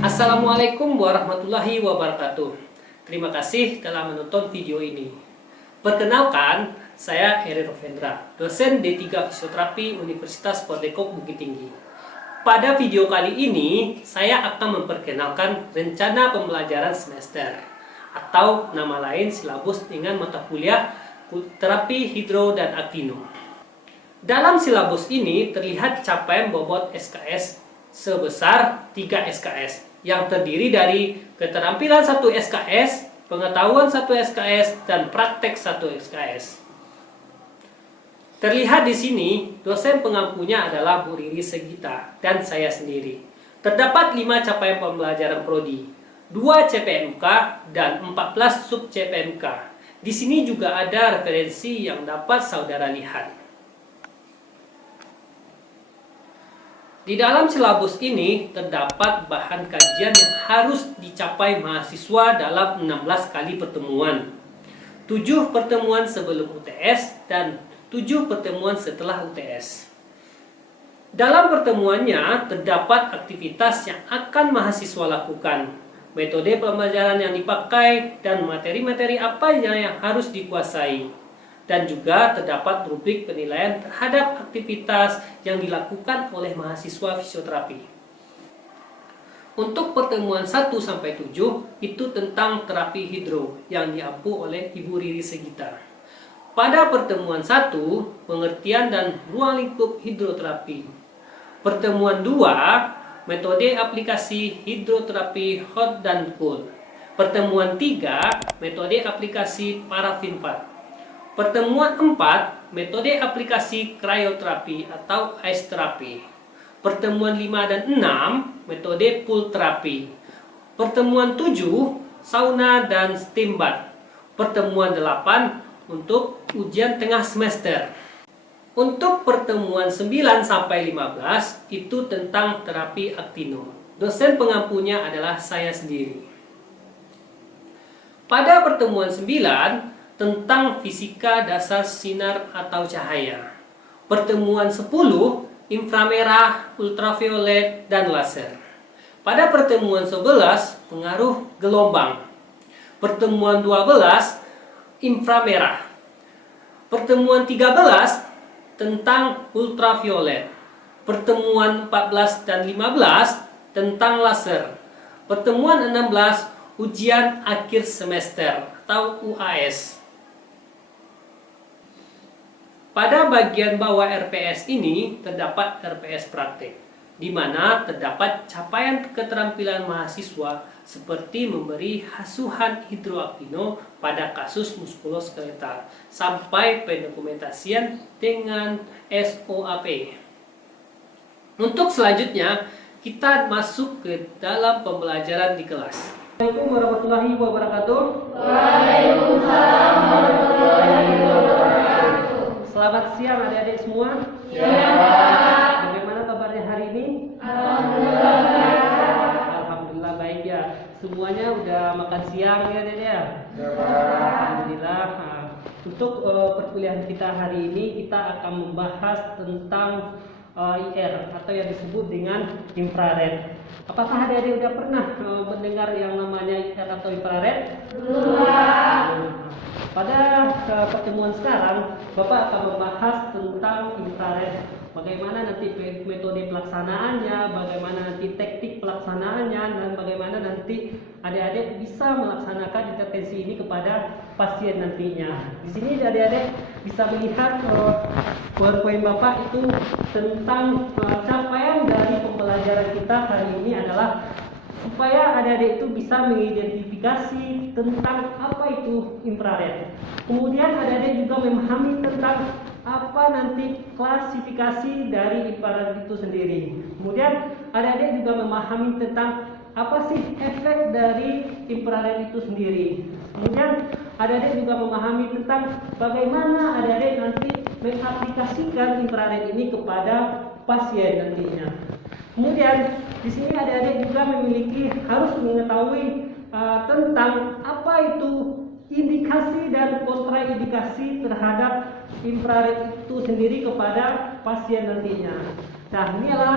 Assalamualaikum warahmatullahi wabarakatuh. Terima kasih telah menonton video ini. Perkenalkan, saya Eri Rovendra, dosen D3 Fisioterapi Universitas Pordekop Bukit Tinggi. Pada video kali ini, saya akan memperkenalkan rencana pembelajaran semester atau nama lain silabus dengan mata kuliah terapi hidro dan aktino. Dalam silabus ini terlihat capaian bobot SKS sebesar 3 SKS yang terdiri dari keterampilan 1 SKS, pengetahuan 1 SKS, dan praktek 1 SKS. Terlihat di sini, dosen pengampunya adalah Bu Riri Segita dan saya sendiri. Terdapat 5 capaian pembelajaran prodi, 2 CPMK, dan 14 sub CPMK. Di sini juga ada referensi yang dapat saudara lihat. Di dalam silabus ini terdapat bahan kajian yang harus dicapai mahasiswa dalam 16 kali pertemuan. 7 pertemuan sebelum UTS dan 7 pertemuan setelah UTS. Dalam pertemuannya terdapat aktivitas yang akan mahasiswa lakukan, metode pembelajaran yang dipakai, dan materi-materi apa yang harus dikuasai. Dan juga terdapat rubrik penilaian terhadap aktivitas yang dilakukan oleh mahasiswa fisioterapi. Untuk pertemuan 1-7 itu tentang terapi hidro yang diampu oleh Ibu Riri Segita. Pada pertemuan 1, pengertian dan ruang lingkup hidroterapi. Pertemuan 2, metode aplikasi hidroterapi hot dan cold. Pertemuan 3, metode aplikasi parafin pad. Pertemuan 4, metode aplikasi krioterapi atau ice terapi. Pertemuan 5 dan 6, metode pool terapi. Pertemuan 7, sauna dan steam bath. Pertemuan 8, untuk ujian tengah semester. Untuk pertemuan 9-15, itu tentang terapi aktino. Dosen pengampunya adalah saya sendiri. Pada pertemuan 9, tentang fisika dasar sinar atau cahaya. Pertemuan 10, inframerah, ultraviolet, dan laser. Pada pertemuan 11, pengaruh gelombang. Pertemuan 12, inframerah. Pertemuan 13, tentang ultraviolet. Pertemuan 14 dan 15, tentang laser. Pertemuan 16, ujian akhir semester atau UAS. Pada bagian bawah RPS ini terdapat RPS praktik, di mana terdapat capaian keterampilan mahasiswa seperti memberi asuhan hidroaktino pada kasus muskuloskeletal sampai pendokumentasian dengan SOAP. Untuk selanjutnya kita masuk ke dalam pembelajaran di kelas. Assalamualaikum warahmatullahi wabarakatuh. Waalaikumsalam warahmatullahi wabarakatuh. Selamat siang adik-adik semua. Siang. Bagaimana kabarnya hari ini? Alhamdulillah. Alhamdulillah baik ya. Semuanya udah makan siang ya, Dek ya? Alhamdulillah. Untuk perkuliahan kita hari ini kita akan membahas tentang IR atau yang disebut dengan infrared. Apakah adik-adik udah pernah mendengar yang namanya IR atau infrared? Belum. Pada pertemuan sekarang, Bapak akan membahas tentang infrared. Bagaimana nanti metode pelaksanaannya, bagaimana nanti teknik pelaksanaannya, dan bagaimana nanti adik-adik bisa melaksanakan intervensi ini kepada pasien nantinya. Di sini adik-adik bisa melihat PowerPoint Bapak itu tentang capaian dari pembelajaran kita hari ini adalah supaya adik-adik itu bisa mengidentifikasi tentang apa itu infrared. Kemudian adik-adik juga memahami tentang apa nanti klasifikasi dari infrared itu sendiri. Kemudian adik-adik juga memahami tentang apa sih efek dari infrared itu sendiri. Kemudian adik-adik juga memahami tentang bagaimana adik-adik nanti mengaplikasikan infrared ini kepada pasien nantinya. Kemudian di sini adik-adik juga harus mengetahui tentang apa itu indikasi dan kontraindikasi terhadap infrared itu sendiri kepada pasien nantinya. Nah, inilah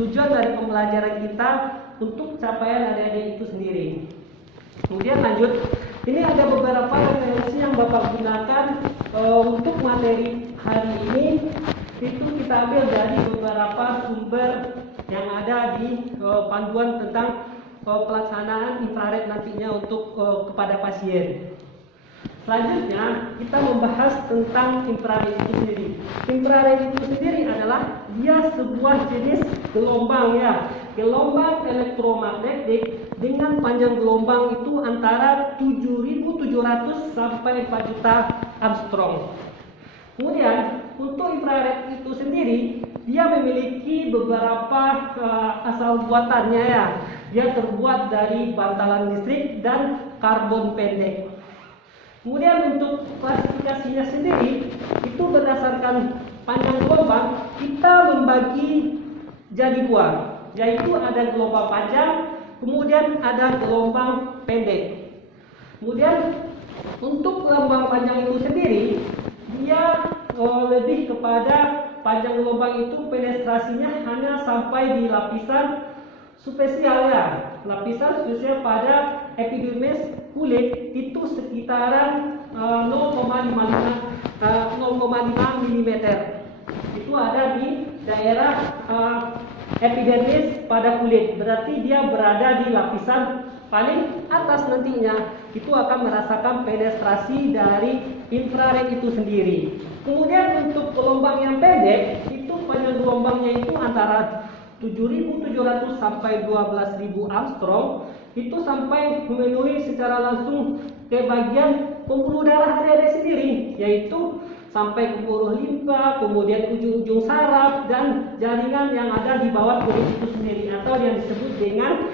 tujuan dari pembelajaran kita untuk capaian adik-adik itu sendiri. Kemudian lanjut, ini ada beberapa referensi yang Bapak gunakan untuk materi hari ini. Itu kita ambil dari beberapa sumber yang ada di panduan tentang pelaksanaan infrared nantinya untuk kepada pasien. Selanjutnya kita membahas tentang infrared itu sendiri. Infrared itu sendiri adalah dia sebuah jenis gelombang ya, gelombang elektromagnetik dengan panjang gelombang itu antara 7.700 sampai 4 juta Armstrong. Kemudian untuk infrared itu sendiri dia memiliki beberapa asal buatannya ya. Dia terbuat dari bantalan listrik dan karbon pendek. Kemudian untuk klasifikasinya sendiri itu berdasarkan panjang gelombang kita membagi jadi dua, yaitu ada gelombang panjang, kemudian ada gelombang pendek. Kemudian untuk gelombang panjang itu sendiri dia lebih kepada panjang gelombang itu penetrasinya hanya sampai di lapisan superficial ya. Lapisan superficial pada epidermis kulit itu sekitaran 0,5 mm. Itu ada di daerah epidermis pada kulit. Berarti dia berada di lapisan paling atas nantinya. Itu akan merasakan penetrasi dari infrared itu sendiri. Kemudian untuk gelombang yang pendek itu panjang gelombangnya itu antara 7.700 sampai 12.000 Armstrong. Itu sampai memenuhi secara langsung ke bagian pembuluh darah adik-adik sendiri, yaitu sampai ke pembuluh limpa, kemudian ujung-ujung saraf dan jaringan yang ada di bawah kulit itu sendiri, atau yang disebut dengan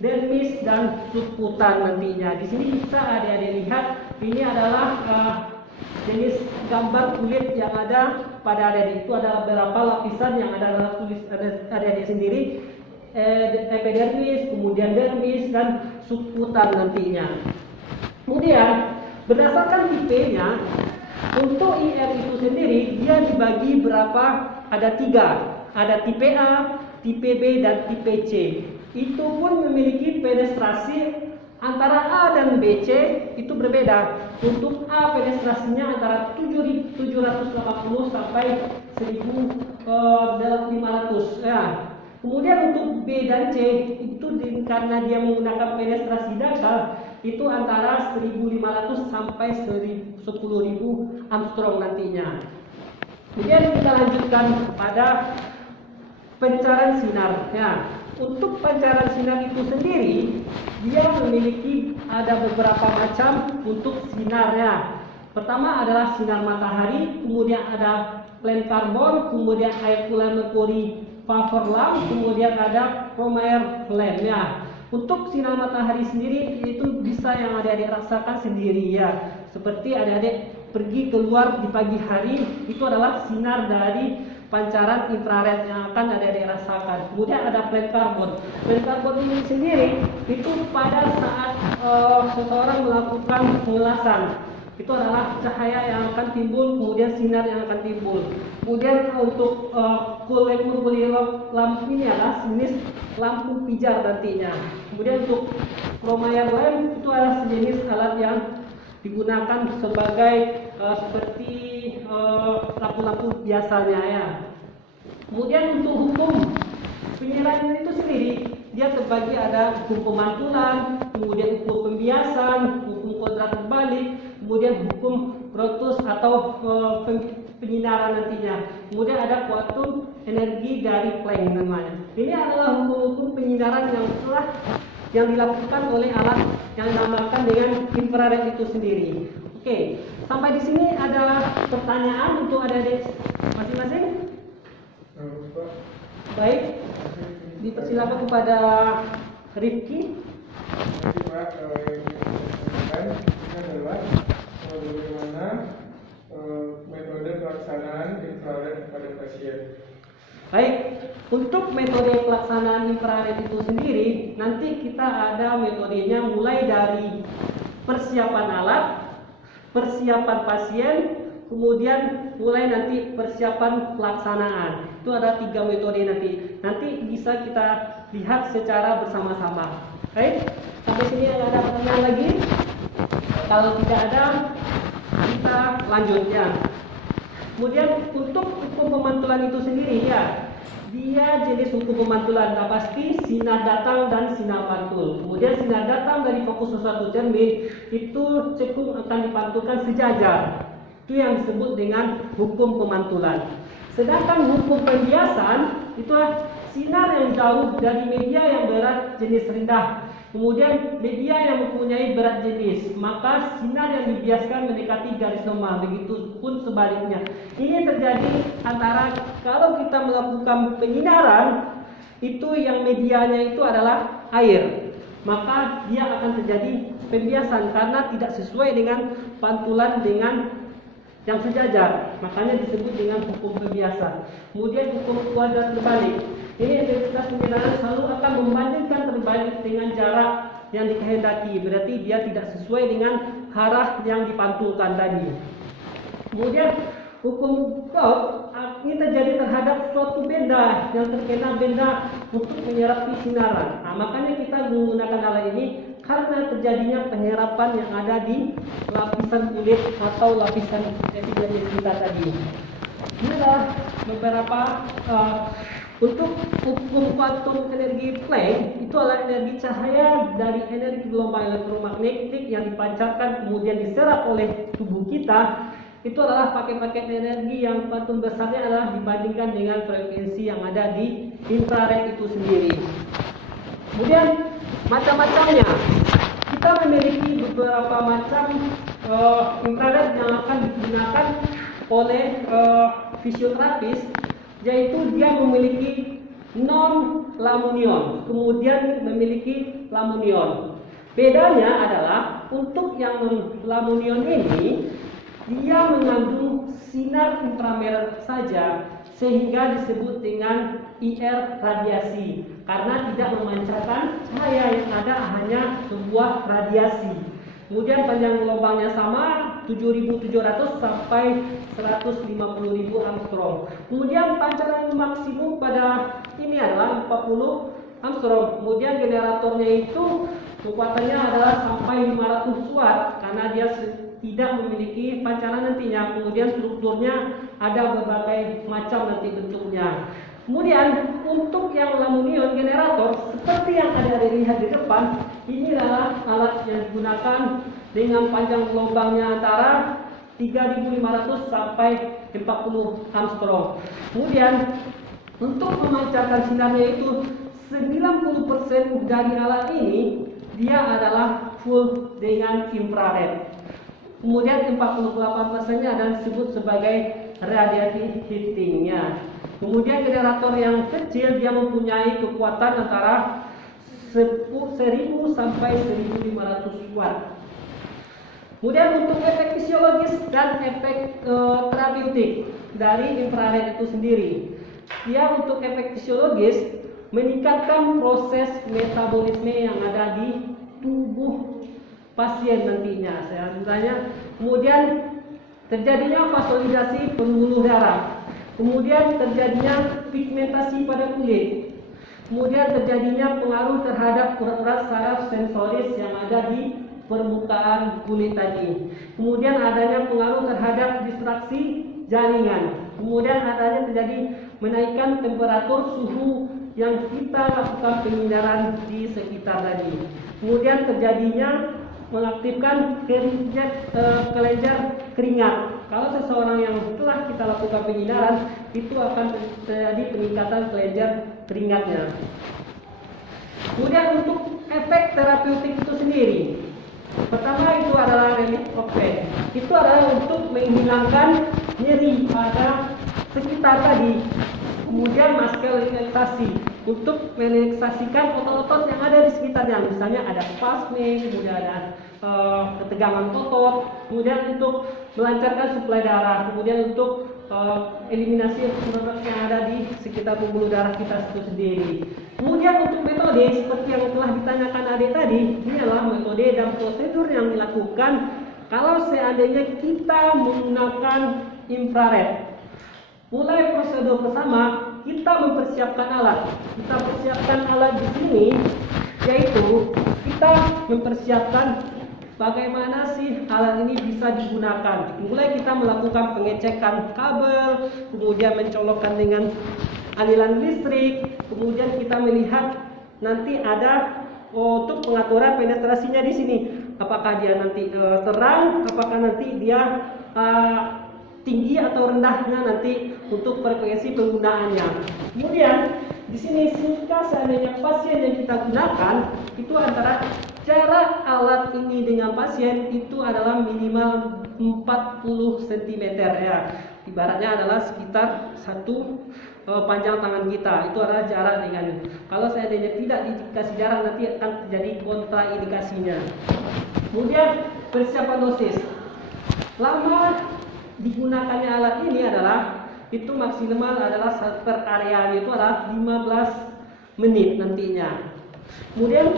dermis dan subkutan nantinya. Di sini bisa adik-adik lihat ini adalah jenis gambar kulit yang ada pada adik-adik. Itu adalah beberapa lapisan yang ada dalam kulit adik-adik sendiri. Epidermis, kemudian dermis dan subkutan nantinya. Kemudian berdasarkan tipenya untuk IR itu sendiri dia dibagi berapa? Ada 3. Ada tipe A, tipe B dan tipe C. Itu pun memiliki penetrasi antara A dan BC itu berbeda. Untuk A penetrasinya antara 7.780 sampai 1.500 ya. Kemudian untuk B dan C itu karena dia menggunakan penetrasi dangkal itu antara 1.500 sampai 10.000 Armstrong nantinya. Kemudian kita lanjutkan pada pancaran sinar. Ya, untuk pancaran sinar itu sendiri dia memiliki ada beberapa macam untuk sinar ya. Pertama adalah sinar matahari, kemudian ada flame karbon, kemudian air pula merkuri vapor lamp, kemudian ada Romeyer lamp ya. Untuk sinar matahari sendiri itu bisa yang adik-adik rasakan sendiri ya. Seperti adik-adik pergi keluar di pagi hari, itu adalah sinar dari pancaran infrared yang akan adik-adik rasakan. Kemudian ada flame karbon. Flame karbon ini sendiri itu pada saat seseorang melakukan pengelasan. Itu adalah cahaya yang akan timbul, kemudian sinar yang akan timbul. Kemudian untuk lampu ini adalah jenis lampu pijar nantinya. Kemudian untuk Romeyer lamp itu adalah sejenis alat yang digunakan sebagai seperti lampu-lampu biasanya ya. Kemudian untuk hukum penyerahan itu sendiri dia terbagi ada hukum pemantulan, kemudian hukum pembiasan, hukum kodrat terbalik, kemudian hukum Protus atau penyinaran nantinya. Kemudian ada kuantum energi dari Planck namanya. Ini adalah hukum-hukum penyinaran yang dilakukan oleh alat yang dinamakan dengan infrared itu sendiri. Oke, sampai di sini ada pertanyaan untuk adik-adik masing-masing? Baik, dipersilakan kepada Rifki. Bagaimana metode pelaksanaan infrared pada pasien. Baik, untuk metode pelaksanaan infrared itu sendiri nanti kita ada metodenya mulai dari persiapan alat, persiapan pasien, kemudian mulai nanti persiapan pelaksanaan. Itu ada 3 metode nanti. Nanti bisa kita lihat secara bersama-sama. Baik, sampai sini ada pertanyaan lagi? Kalau tidak ada, kita lanjutnya. Kemudian untuk hukum pemantulan itu sendiri ya, dia jenis hukum pemantulan pasti sinar datang dan sinar pantul. Kemudian sinar datang dari fokus sesuatu cermin itu cekung akan dipantulkan sejajar. Itu yang disebut dengan hukum pemantulan. Sedangkan hukum pembiasan itu sinar yang jauh dari media yang berat jenis rendah. Kemudian media yang mempunyai berat jenis, maka sinar yang dibiaskan mendekati garis normal, begitu pun sebaliknya. Ini terjadi antara kalau kita melakukan penyinaran, itu yang medianya itu adalah air, maka dia akan terjadi pembiasan karena tidak sesuai dengan pantulan dengan yang sejajar, makanya disebut dengan hukum pembiasan. Kemudian hukum kuadrat terbalik. Ini intensitas penyinaran selalu akan membandingkan terbalik dengan jarak yang dikehendaki. Berarti dia tidak sesuai dengan arah yang dipantulkan tadi. Kemudian hukum Gauss ini terjadi terhadap suatu benda yang terkena benda untuk menyerap sinaran. Nah, makanya kita menggunakan hal ini karena terjadinya penyerapan yang ada di lapisan kulit atau lapisan epidermis kita tadi. Ini adalah beberapa untuk hukum kuantum energi Planck, itu adalah energi cahaya dari energi gelombang elektromagnetik yang dipancarkan kemudian diserap oleh tubuh kita. Itu adalah paket-paket energi yang kuantum besarnya adalah dibandingkan dengan frekuensi yang ada di infrared itu sendiri. Kemudian macam-macamnya, kita memiliki beberapa macam infrared yang akan digunakan oleh fisioterapis, yaitu dia memiliki non-lamonion, kemudian memiliki lamonion. Bedanya adalah untuk yang lamonion ini dia mengandung sinar inframerah saja, sehingga disebut dengan IR radiasi karena tidak memancarkan cahaya, yang ada hanya sebuah radiasi. Kemudian panjang gelombangnya sama, 7.700 sampai 150.000 Armstrong. Kemudian pancaran maksimum pada ini adalah 40 Armstrong. Kemudian generatornya itu kekuatannya adalah sampai 500 watt karena dia tidak memiliki pancaran nantinya. Kemudian strukturnya ada berbagai macam nanti bentuknya. Kemudian untuk yang lamonion generator seperti yang ada dilihat di depan, ini adalah alat yang digunakan dengan panjang gelombangnya antara 3.500 sampai 40 Armstrong. Kemudian untuk memancarkan sinarnya itu 90% dari alat ini dia adalah full dengan infrared. Kemudian 48%-nya adalah disebut sebagai radiative heating-nya. Kemudian generator yang kecil dia mempunyai kekuatan antara 1000 sampai 1500 watt. Kemudian untuk efek fisiologis dan efek terapeutik dari infrared itu sendiri, dia untuk efek fisiologis meningkatkan proses metabolisme yang ada di tubuh pasien nantinya. Saya tanya, kemudian terjadinya vasolidasi pembuluh darah. Kemudian terjadinya pigmentasi pada kulit. Kemudian terjadinya pengaruh terhadap urat-urat saraf sensoris yang ada di permukaan kulit tadi. Kemudian adanya pengaruh terhadap distraksi jaringan. Kemudian adanya terjadi menaikkan temperatur suhu yang kita lakukan penyinaran di sekitar tadi. Kemudian terjadinya mengaktifkan kelenjar keringat. Kalau seseorang yang telah kita lakukan penyinaran, itu akan terjadi peningkatan kelenjar keringatnya. Kemudian untuk efek terapeutik itu sendiri, pertama itu adalah relief of pain. Itu adalah untuk menghilangkan nyeri pada sekitar tadi. Kemudian masker relaksasi untuk merelaksasikan otot-otot yang ada di sekitarnya. Misalnya ada spasming, kemudian ada ketegangan otot, kemudian untuk melancarkan suplai darah, kemudian untuk eliminasi otot yang ada di sekitar pembuluh darah kita itu sendiri. Kemudian untuk metode seperti yang telah ditanyakan adik tadi, ini adalah metode dan prosedur yang dilakukan kalau seandainya kita menggunakan infrared. Mulai prosedur pertama, kita mempersiapkan alat. Kita persiapkan alat di sini, yaitu kita mempersiapkan bagaimana sih alat ini bisa digunakan. Mulai kita melakukan pengecekan kabel, kemudian mencolokkan dengan aliran listrik, kemudian kita melihat nanti ada untuk pengaturan penetrasinya di sini. Apakah dia nanti terang, apakah nanti dia tinggi atau rendahnya nanti untuk frekuensi penggunaannya. Kemudian di sini jika seandainya pasien yang kita gunakan itu antara jarak alat ini dengan pasien itu adalah minimal 40 cm ya. Ibaratnya adalah sekitar satu panjang tangan kita, itu adalah jarak dengan. Kalau seandainya tidak dikasih jarak nanti akan terjadi kontraindikasinya. Kemudian persiapan dosis. Lama digunakannya alat ini adalah itu maksimal adalah per area itu adalah 15 menit nantinya. Kemudian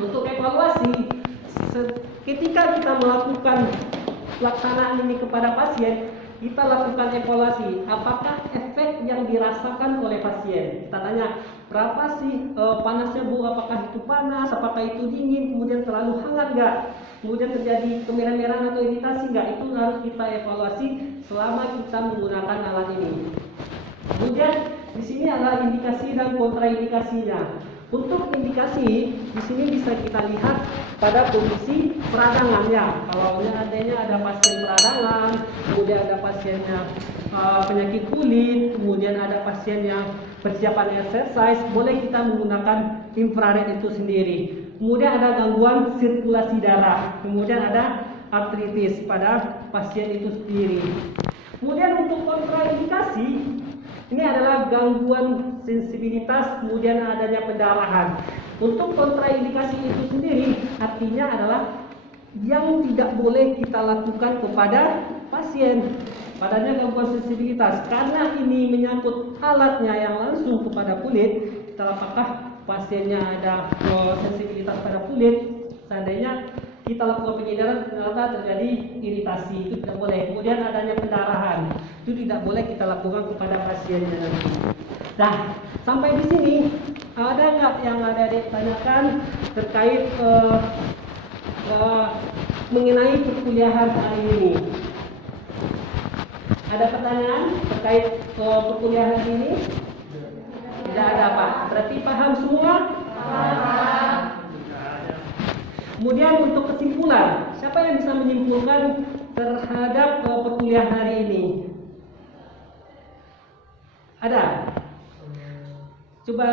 untuk evaluasi ketika kita melakukan pelaksanaan ini kepada pasien, kita lakukan evaluasi apakah efek yang dirasakan oleh pasien. Kita tanya berapa sih panasnya Bu, apakah itu panas, apakah itu dingin, kemudian terlalu hangat nggak, kemudian terjadi kemerah-merahan atau iritasi nggak, itu harus kita evaluasi selama kita menggunakan alat ini. Kemudian di sini ada indikasi dan kontraindikasinya. Untuk indikasi di sini bisa kita lihat pada kondisi peradangannya. Kalau adanya ada pasien peradangan, kemudian ada pasiennya penyakit kulit, kemudian ada pasien yang persiapan exercise, boleh kita menggunakan infrared itu sendiri. Kemudian ada gangguan sirkulasi darah, kemudian ada artritis pada pasien itu sendiri. Kemudian untuk kontraindikasi, ini adalah gangguan sensibilitas, kemudian adanya pendarahan. Untuk kontraindikasi itu sendiri artinya adalah yang tidak boleh kita lakukan kepada pasien padanya gangguan sensibilitas, karena ini menyangkut alatnya yang langsung kepada kulit. Apakah pasiennya ada sensibilitas pada kulit, seandainya kita lakukan penyedaran ternyata terjadi iritasi, itu tidak boleh. Kemudian adanya pendarahan, itu tidak boleh kita lakukan kepada pasiennya nanti. Nah, sampai di sini ada nggak yang ada ditanyakan terkait mengenai perkuliahan hari ini? Ada pertanyaan terkait perkuliahan ini? Tidak ada Pak. Berarti paham semua? Paham. Kemudian untuk kesimpulan, siapa yang bisa menyimpulkan terhadap perkuliahan hari ini? Ada? Coba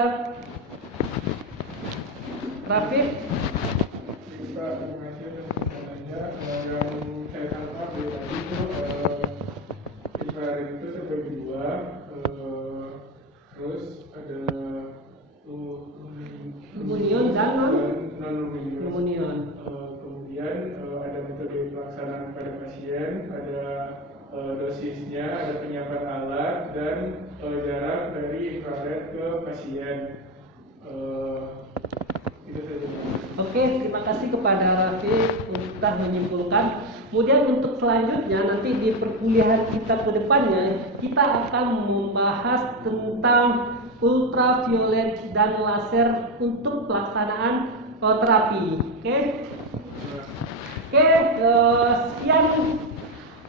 Rafiq. Terima kasih atas pertanyaannya. Yang saya tangkap dari tadi itu infrared itu terbagi dua, terus ada Luminion dan non-luminion. Kemudian ada metode pelaksanaan pada pasien, ada dosisnya, ada penyiapan alat, dan jarak dari infrared ke pasien. Itu saja. Oke, terima kasih kepada Rafiq untuk telah menyimpulkan. Kemudian untuk selanjutnya nanti di perkuliahan kita ke depannya kita akan membahas tentang ultraviolet dan laser untuk pelaksanaan terapi. Oke, sekian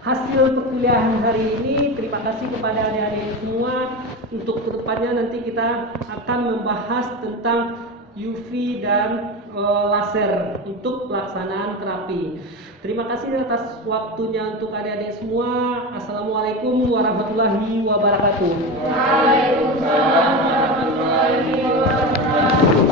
hasil perkuliahan hari ini. Terima kasih kepada adik-adik semua. Untuk kedepannya nanti kita akan membahas tentang UV dan laser untuk pelaksanaan terapi. Terima kasih atas waktunya untuk adik-adik semua. Assalamualaikum warahmatullahi wabarakatuh. Waalaikumsalam warahmatullahi wabarakatuh.